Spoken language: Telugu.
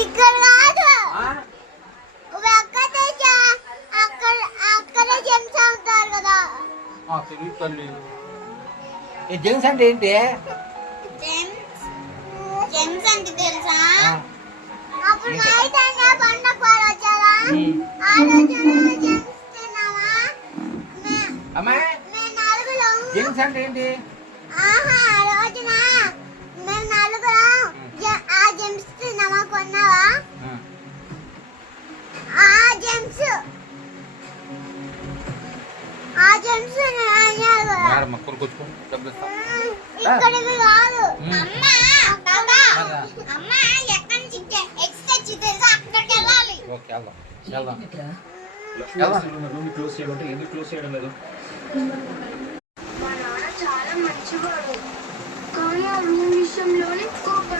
ఇక్కడ కాదు అక్కడే జెమ్స్ అవుతారు కదా. జెమ్స్ అంటే ఏంటి? జెమ్స్ అంటే తెలుసా? అప్పుడు నైట్ అయినా పండగ వాళ్ళు వచ్చారా, ఆ రోజు జెమ్స్ తిన్నావా? మేము నలుగురం. జెమ్స్ అంటే ఏంటి? ఆహా, ఆ రోజున మేము నలుగురం ఆ జెమ్స్ తిన్నావా, కొన్నావా? ఆ జెమ్స్ ఇక్కడికి కాదు. అమ్మ ఎక్కడి నుంచి ఎక్స్ట్రా తెలుసా, అక్కడికి వెళ్ళాలి. మా నాన్న చాలా మంచివాడు, కానీ ఆ రూమ్ విషయంలోనే